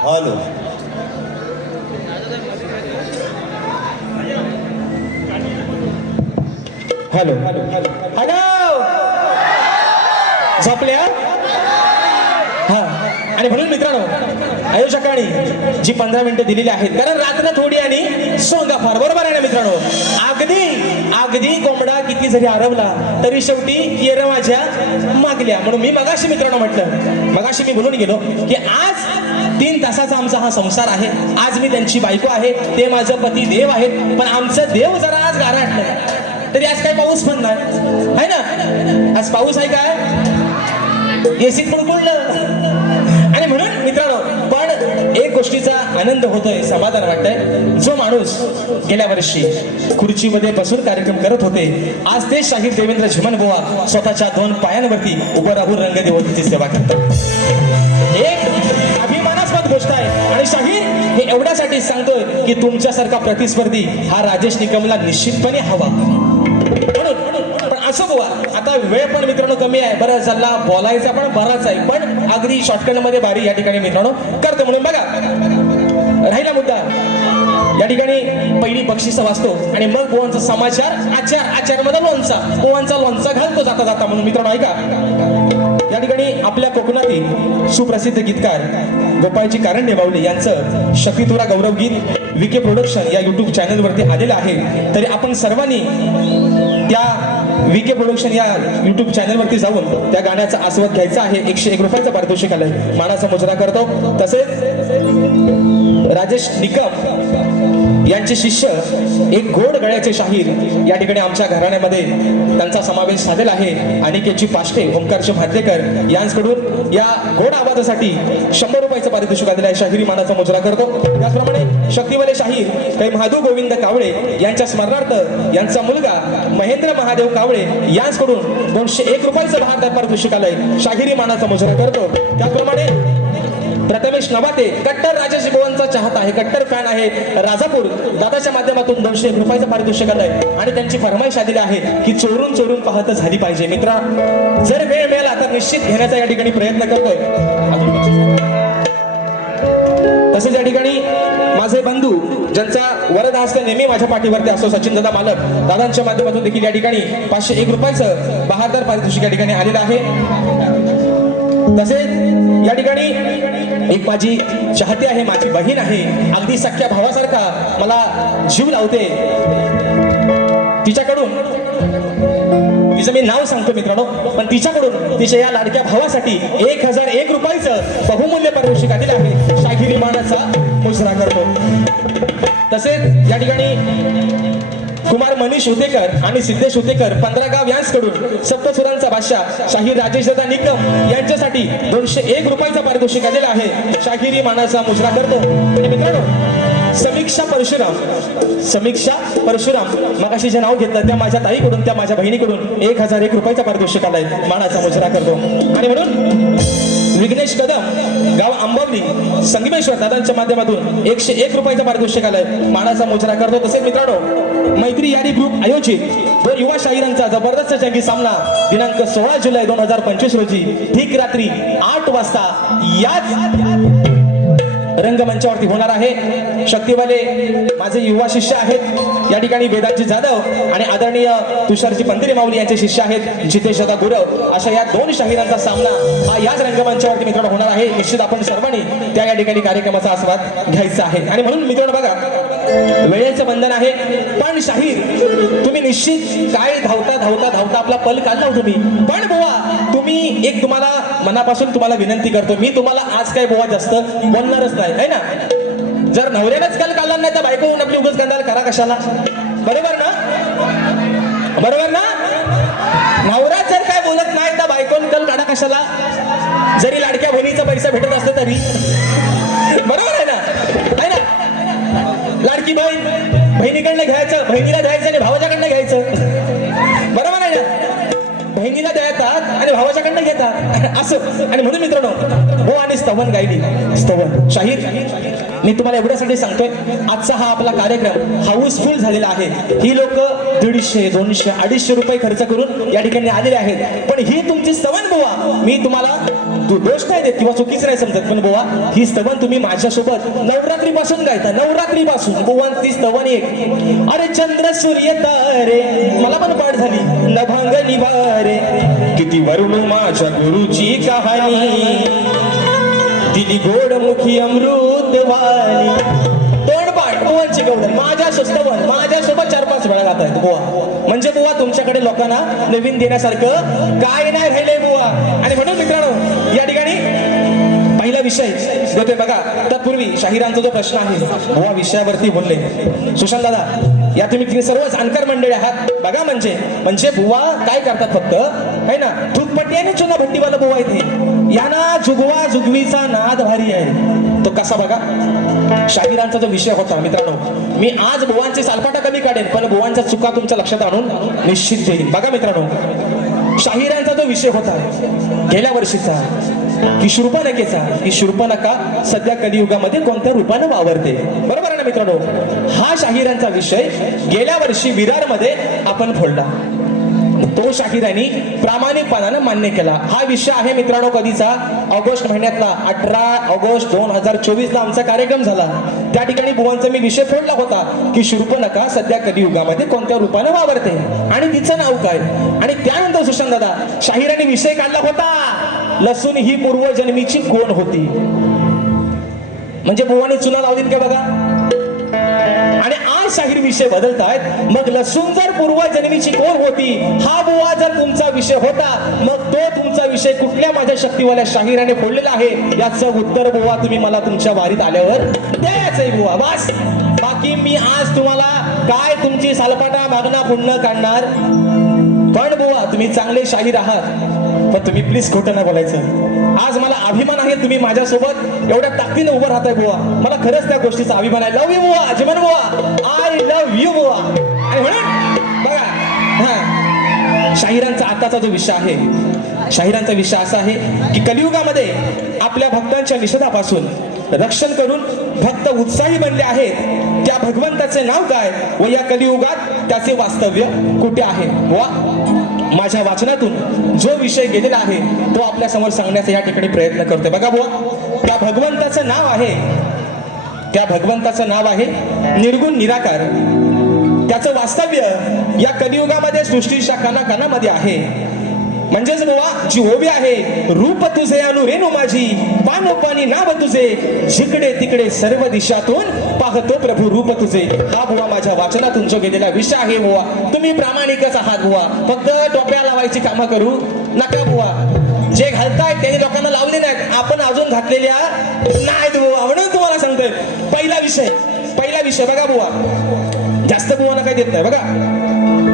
Hello. Hello. Hello. झोपल्या हा? आणि म्हणून मित्रांनो आयोजकांनी जी पंधरा मिनिटं दिलेली आहेत कारण रात्र थोडी आणि सोंगा फार. बरोबर आहे ना मित्रांनो? अगदी अगदी कोंबडा किती जरी आरवला तरी शेवटी येर माझ्या मागल्या. म्हणून मी मगाशी मित्रांनो म्हटलं मगाशी मी बोलून गेलो की आज तीन तासाचा आमचा हा संसार आहे. आज मी त्यांची बायको आहे ते माझं पती देव आहेत पण आमचं देव जरा आज गाराटलं तरी आज काय पाऊस पण नाही आहे ना? आज पाऊस आहे काय? एसीत पण कुठलं खुर्चीचा आनंद होतोय समाधान वाटतंय. जो माणूस गेल्या वर्षी खुर्चीमध्ये बसून कार्यक्रम करत होते आज ते शाहीर देवेंद्र झिमन बुवा स्वतःच्या दोन पायांवरती उभं राहून रंगदेवतीची सेवा करतात. एक अभिमानास्पद गोष्ट आहे. आणि शाहीर हे एवढ्यासाठी सांगतोय की तुमच्यासारखा प्रतिस्पर्धी हा राजेश निकमला निश्चितपणे हवा. पण असं बुवा आता वेळ पण मित्रांनो कमी आहे. बरं झाला बोलायचा पण बराच आहे. पण अगदी शॉर्टकटमध्ये बारी या ठिकाणी मित्रांनो करतो. म्हणून बघा राहिला मुद्दा. या ठिकाणी पहिली बक्षिस वाचतो आणि मग गोवांचा समाचार आचार आचार लोणचा. गोवांचा लोणचा घालतो जाता जाता म्हणून मित्रांनो ऐका. या ठिकाणी आपल्या कोकणातील सुप्रसिद्ध गीतकार गोपाळजी कारण निभावले यांचं शक्तितुरा गौरव गीत विके प्रोडक्शन या युट्यूब चॅनलवरती आलेलं आहे तरी आपण सर्वांनी त्या विके प्रोडक्शन या युट्यूब चॅनलवरती जाऊन त्या गाण्याचा आस्वाद घ्यायचा आहे. एकशे एक रुपयाचा पारितोषिक आलंय. मानाचा मुजरा करतो. तसेच राजेश निकम यांचे शिष्य एक गोड गळ्याचे शाहीर या ठिकाणी आमच्या घराण्यामध्ये त्यांचा समावेश साधेला आहे. अनिकेतजी पाष्टे ओंकारचे भाटलेकर यांकडून या गोड आवाजासाठी शंभर रुपयाचं पारितोषिक आलेलं आहे. शाहिरी मानाचा मुजरा करतो. त्याचप्रमाणे शक्तिवाले शाहीर काही महादू गोविंद कावळे यांच्या स्मरणार्थ यांचा मुलगा महेंद्र महादेव कावळे यांचकडून दोनशे एक रुपयाचं बहादर पारितोषिक आलंय. शाहिरी मानाचा मुजरा करतो. त्याचप्रमाणे प्रथमेश नवाते कट्टर राजेश भुवनचा चाहत आहे कट्टर फॅन आहे राजापूर. दादाच्या माध्यमातून दोनशे एक रुपयाचं पारितोषिक आहे आणि त्यांची फरमाईश आलेली आहे की चोरून चोरून पाहत झाली पाहिजे. मित्रा जर वेळ मिळाला तर निश्चित घेण्याचा या ठिकाणी प्रयत्न करतोय. तसेच या ठिकाणी माझे बंधू ज्यांचा वरद असल्या नेहमी माझ्या पाठीवरती असतो सचिन दादा मालक दादांच्या माध्यमातून देखील या ठिकाणी पाचशे एक रुपयाचं बहादर पारितोषिक या ठिकाणी आलेलं आहे. तसेच या ठिकाणी एक माझी चाहती आहे माझी बहीण आहे. अगदी सख्या भावासारखा मला जीव लावते. तिच्याकडून तिचं मी नाव सांगतो मित्रांनो पण तिच्याकडून तिच्या या लाडक्या भावासाठी एक हजार एक रुपयाचं बहुमूल्य पारितोषिक आलेलं आहे शाहिरी मानाचा मुजरा करतो. तसेच या ठिकाणी कुमार मनीष होतेकर आणि सिद्धेश होतेकर पंधरा गाव यांसकडून सप्तसुरांचा बादशाह शाहीर राजेश दादा निकम यांच्यासाठी दोनशे एक रुपयाचा पारितोषिक आलेला आहे. शाहिरी मानाचा मुजरा करतो. आणि मित्रांनो समीक्षा परशुराम समीक्षा परशुराम मग जे नाव घेतलं त्या माझ्या ताईकडून त्या माझ्या बहिणीकडून एक हजार एक रुपयाचा पारितोषिक आलाय. मानाचा मुजरा करतो. आणि म्हणून विघ्नेश कदम गाव आंबवली संगमेश्वर दादांच्या माध्यमातून एकशे एक रुपयाचा पारितोषिक आलाय. मानाचा मोचरा करतो. तसेच मित्रांनो मैत्री यारी ग्रुप आयोजित दोन युवा शाहिरांचा जबरदस्त जंगी सामना दिनांक सोळा जुलै दोन हजार पंचवीस रोजी ठीक रात्री आठ वाजता याच रंगमंचावरती होणार आहे. शक्तिवाले माझे युवा शिष्य आहेत. या ठिकाणी वेदांची जाधव आणि आदरणीय तुषारजी पंदिरे माऊली यांचे शिष्य आहेत. जितेश दादा गुरव. अशा या दोन शाहिरांचा सामना हा याच रंगमंचावरती मित्रांनो होणार आहे. निश्चित आपण सर्वांनी त्या या ठिकाणी कार्यक्रमाचा आस्वाद घ्यायचा आहे. आणि म्हणून मित्रांनो बघा वेळेचं बंधन आहे. पण शाहीर तुम्ही निश्चित काय धावता धावता धावता आपला पल काढला तुम्ही. पण बुवा तुम्ही एक तुम्हाला मनापासून तुम्हाला विनंती करतो. मी तुम्हाला आज काय बुवा जास्त बोलणारच नाही है ना? जर नवऱ्यानंच काल काढला नाही तर बायको होऊन आपली उगाच कांदाल करा कशाला? बरोबर ना? बरोबर ना? नवरा जर काय बोलत नाही तर बायकोन कल काढा कशाला? जरी लाडक्या बहिणीचा पैसा भेटत असला तरी. बरोबर आहे ना? आहे ना? लाडकी बहीण बहिणीकडनं घ्यायचं बहिणीला द्यायचं आणि भावाच्याकडनं घ्यायचं. बरोबर आहे ना? बहिणीला द्यायतात आणि भावाच्याकडनं घेतात. असं. आणि म्हणून मित्रांनो हो आणि स्तवन गायली. स्तवन. शाहीर मी तुम्हाला एवढ्यासाठी सांगतोय आजचा हा आपला कार्यक्रम हाऊसफुल झालेला आहे. ही लोक दीडशे दोनशे अडीचशे रुपये खर्च करून या ठिकाणी आलेले आहेत. पण ही तुमची सवन बुवा. मी तुम्हाला दोष नाही देत? किंवा चुकीच नाही समजत. पण बोवा ही स्तवन तुम्ही माझ्यासोबत नवरात्रीपासून गायता. नवरात्रीपासून. पासून ती स्तवन एक. अरे चंद्र सूर्य तारे. मला पण पाठ झाली. नभांग निवारे. किती वरुण माझ्या गुरुची कहाणी. दिली गोड मुखी अमृत वाणी. तोंड पाठ. बुवांची गवडण माझ्या स्तवन माझ्यासोबत चार पाच वेळा गात आहेत बोवा. म्हणजे बुवा तुमच्याकडे लोकांना नवीन देण्यासारखं काय नाही राहिले बुवा. आणि म्हणून मित्रांनो विषय बघा तत्पूर्वी शाहिरांचा जो प्रश्न आहे बुवा विषयावरती बोलले. सुशांत दादा या तुम्ही तुम्ही सर्व जाणकार मंडळी आहात. बघा म्हणजे म्हणजे बुवा काय करतात फक्त? है ना? थुकपट्टी आणि चुना भट्टीवाला बुवा इथे. यांना जुगवा जुगवीचा नाद भारी आहे. तो कसा बघा? शाहिरांचा जो विषय होता मित्रांनो मी आज बुवांचे सालपाटा कमी काढेन पण बुवांच्या चुका तुमच्या लक्षात आणून निश्चित देईन बघा मित्रांनो शाहिरांचा जो विषय होता गेल्या वर्षीचा शूर्पणखेचा की सध्या कलियुगामध्ये कोणत्या रूपानं वावरते? बरोबर आहे ना मित्रांनो? हा शाहिरांचा विषय गेल्या वर्षी विरारमध्ये आपण फोडला. तो शाहिरांनी प्रामाणिकपणानं मान्य केला. हा विषय आहे मित्रांनो कधीचा? ऑगस्ट महिन्यातला. अठरा ऑगस्ट दोन हजार चोवीस ला आमचा कार्यक्रम झाला. त्या ठिकाणी बुवांचा मी विषय फोडला होता की शूर्पणखा सध्या कलियुगामध्ये कोणत्या रूपानं वावरते? आणि तिचं नाव काय? आणि त्यानंतर सुशांत दादा शाहिरांनी विषय काढला होता. लसूण ही पूर्वजन्मीची कोण होती? म्हणजे बुवाने चुना लावलीत का बघा? आणि आज साहिर विषय बदलतायत. मग लसूण जर पूर्वजन्मीची कोण होती? हा बुवा जर तुमचा विषय होता मग तो तुमचा विषय कुठल्या माझ्या शक्तीवाल्या शाहिराने फोडलेला आहे? याचं उत्तर बुवा तुम्ही मला तुमच्या वारीत आल्यावर द्यायचंय बुवा बास. बाकी मी आज तुम्हाला काय तुमची सालपाटा मागणा पुण्य काढणार? पण बुवा तुम्ही चांगले शाहीर आहात. पण तुम्ही प्लीज खोटं नाही बोलायचं. आज मला अभिमान आहे तुम्ही माझ्यासोबत एवढ्या ताकदीने उभं राहताय बुवा. मला खरंच त्या गोष्टीचा अभिमान आहे. लव यू बुवा अजमन बुवा. आय लव्ह यू बुवा. आणि म्हणून बघा हा शाहिरांचा आताचा जो विषय आहे शाहिरांचा विषय असा आहे की कलियुगामध्ये आपल्या भक्तांच्या निषेधापासून रक्षण करून भक्त उत्साही बनले आहेत. त्या भगवंताचे नाव काय व या कलियुगात त्याचे वास्तव्य कुठे आहे? वा माझ्या वाचनातून जो विषय गेलेला आहे तो आपल्यासमोर सांगण्याचा या ठिकाणी प्रयत्न करतोय. बघा बुवा त्या भगवंताचं नाव आहे. त्या भगवंताचं नाव आहे निर्गुण निराकार. त्याचं वास्तव्य या कलियुगामध्ये सृष्टीच्या कानाकानामध्ये आहे. म्हणजेच बाबा जी ओबी आहे रूप तुझे अनु रेणू माझी. पानोपानी नाव तुझे. जिकडे तिकडे सर्व दिशातून पाहतो प्रभू रूप तुझे. हा बुवा माझ्या वाचनातून जो गेलेला विषय आहे बुवा तुम्ही प्रामाणिकच आहात बुवा. फक्त टोप्या लावायची कामं करू नका बुवा. जे घालताय त्यांनी लोकांना लावले नाहीत. आपण अजून घातलेल्या नाहीत बुवा. म्हणून तुम्हाला सांगतोय पहिला विषय पहिला विषय बघा बुवा. जास्त बुवाना काही देत नाही बघा.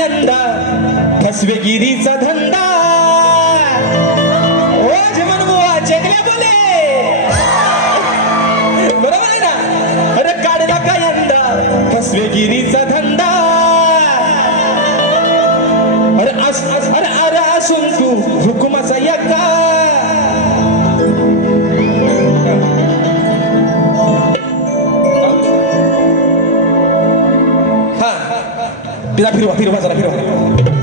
यंदा फसवेगिरीचा धंदा. तिला फिरवा फिरवा जरा फिरवा अरे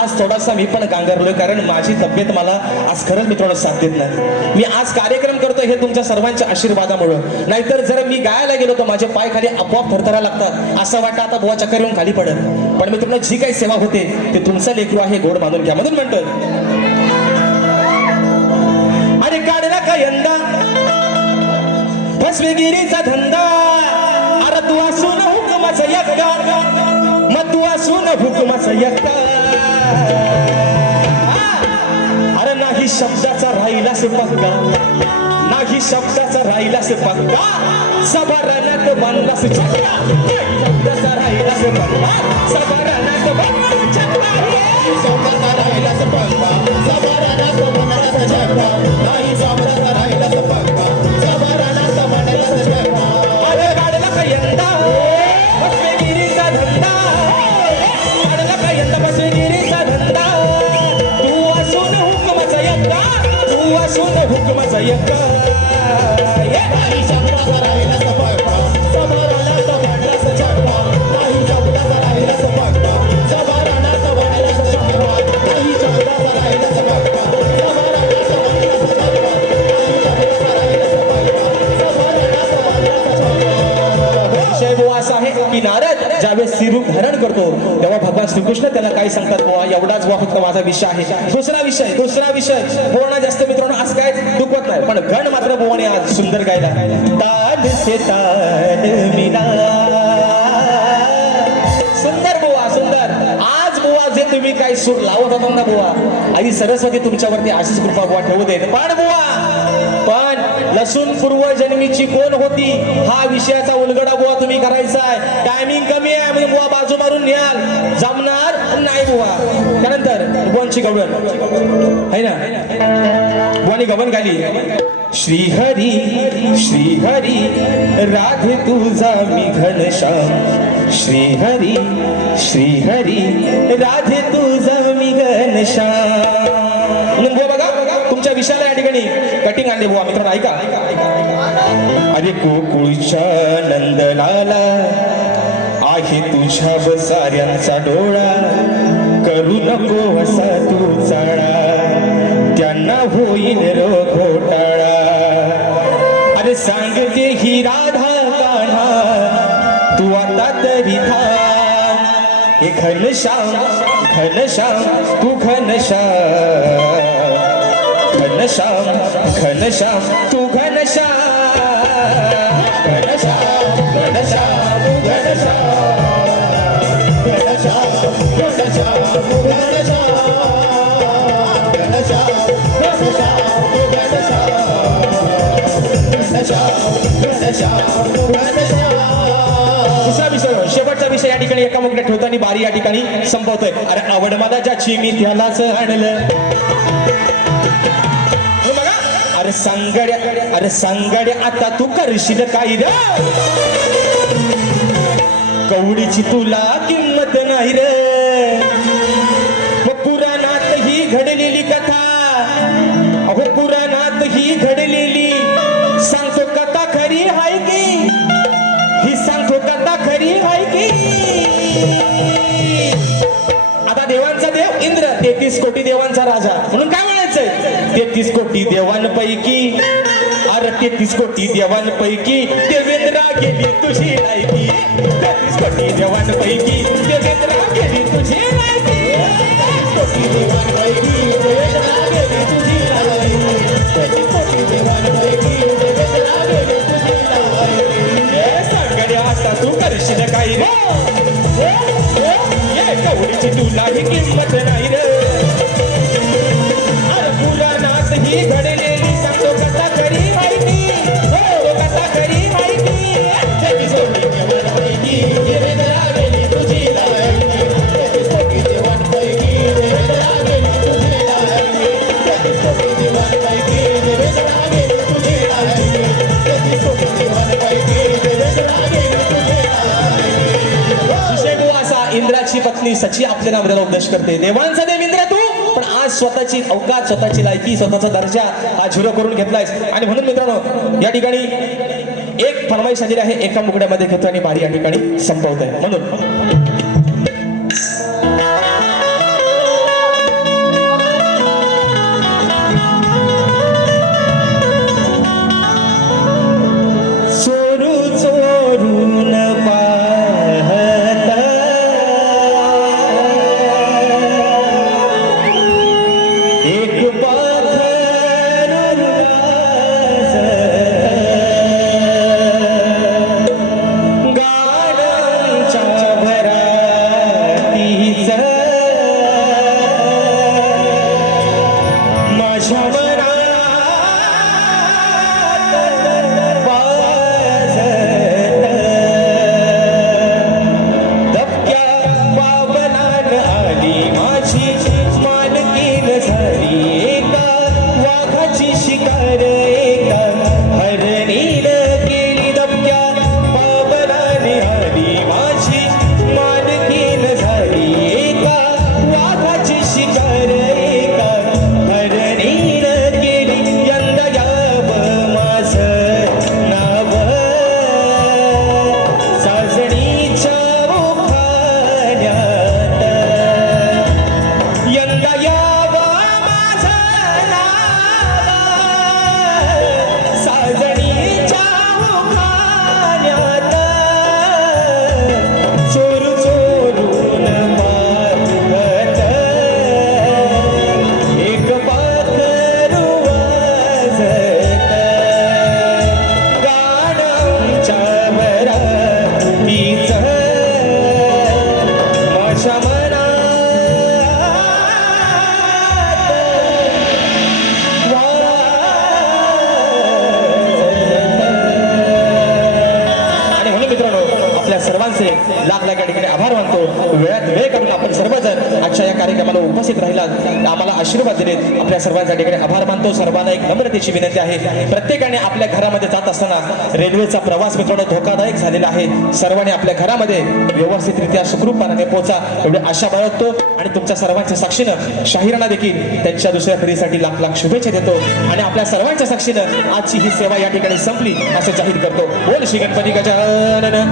आज थोडासा मी पण गांगरलोय कारण माझी तब्येत मला आज खरंच मित्रांनो साथ देत नाही. मी आज कार्यक्रम करतोय हे तुमच्या सर्वांच्या आशीर्वादामुळं. नाहीतर जर मी गायला गेलो तर माझे पाय खाली आपोआप थरथरा लागतात. असं वाटतं आता बुवा चक्कर येऊन खाली पडत. पण मित्रांनो जी काही सेवा होते ते तुमचं लेकरू आहे गोड मानून घ्या. म्हणून म्हणतो अरे काढला का यंदा? फसवेगिरीचा धंदा. अरे तू असून हुकुमाचा यक्का मग तू असून हुकुमाचा यक्का अरे नाही शब्दाचा राहिलास पक्का नाही शब्दाचा राहिलास पक्का सभाराण्यात बांधलास चक्का शब्दाचा राहिलास पक्का सभा राहण्यात माझा विषय आहे. दुसरा विषय दुसरा विषय. बोलणं जास्त मित्रांनो आज काय दुखवत नाही पण गण मात्र बुवाने आज सुंदर गायला. से सुंदर बुवा सुंदर. आज बुवा जे तुम्ही काही सूर लावत होता ना बुवा आई सरस्वती तुमच्यावरती आशीष कृपा बुवा ठेवू देत. पण बुवा पण लसूण पूर्वजन्मीची कोण होती? हा विषयाचा उलगडा बुवा तुम्ही करायचा आहे. टायमिंग कमी आहे म्हणजे बुवा बाजू मारून न्याल. जमणार नाही त्यानंतर बुवांची गवळण. है ना? बुवानी गवण गाली श्रीहरी श्रीहरी राधे तुझा मी घनश्याम. श्रीहरी श्रीहरी राधे तुझा मी घनश्याम. म्हणून बघा तुमच्या विषयाला या ठिकाणी कटिंग आणले बुवा मित्रांनो ऐका. अरे गोकुळच्या नंदलाला आहे तुझ्या बसाऱ्यांचा डोळा. नको असा तू चाळा त्यांना होईल रो घोटाळा. अरे सांगते ही राधा कान्हा तू आता तरी थांब हे घनश्याम घनश्याम तू घनश्याम घनश्याम घनश्याम तू घन शेवटचा विषय या ठिकाणी एका मुकडे ठेवताना बारी या ठिकाणी संपवतोय. अरे आवड मला ज्याची मी त्यालाच आणलं. हो अरे सांगड्या अरे सांगड्या आता तू करशील काही रे? कवडीची तुला किंमत आता देवांचा देव इंद्र तेहतीस कोटी देवांचा राजा. म्हणून काय म्हणायचंय? तेहतीस कोटी देवांपैकी अरे तेहतीस कोटी देवांपैकी देवेंद्रा गेली तुझी लायकी तेहतीस कोटी देवांपैकी देवेंद्रा गेली तुझी लायकी तेहतीस कोटी देवांपैकी देवेंद्रा गेली तुझी लायकी तेहतीस कोटी देवांपैकी करशील काही रे. हो, हो, हो ये कवडीची तुला किंमत नाही रे. करते. देवांचा देव इंद्र तू? पण आज स्वतःची अवकाश स्वतःची लायकी स्वतःचा दर्जा हा झिरो करून घेतलायस. आणि म्हणून मित्रांनो या ठिकाणी एक फरमाईश आलेली आहे एका मुकड्यामध्ये घेतो आणि बारी या ठिकाणी संपवत आहे म्हणून. सर्वांचे लाख लाख या ठिकाणी आभार मानतो. वेळात वेळ करून आपण सर्वजण आजच्या या कार्यक्रमाला उपस्थित राहिला आम्हाला आशीर्वाद दिलेत आपल्या सर्वांच्या ठिकाणी आभार मानतो. सर्वांना एक नम्रतेची विनंती आहे. प्रत्येकाने आपल्या घरामध्ये जात असताना रेल्वेचा प्रवास मित्रांनो धोकादायक झालेला आहे. सर्वांनी आपल्या घरामध्ये व्यवस्थितरित्या सुखरूपपणाने पोहोचा. एवढी आशा बाळगतो. आणि तुमच्या सर्वांच्या साक्षीनं शाहिरांना देखील त्यांच्या दुसऱ्या फेरीसाठी लाख लाख शुभेच्छा देतो. आणि आपल्या सर्वांच्या साक्षीनं आजची ही सेवा या ठिकाणी संपली असं जाहीर करतो. बोल श्री गणपती गजानन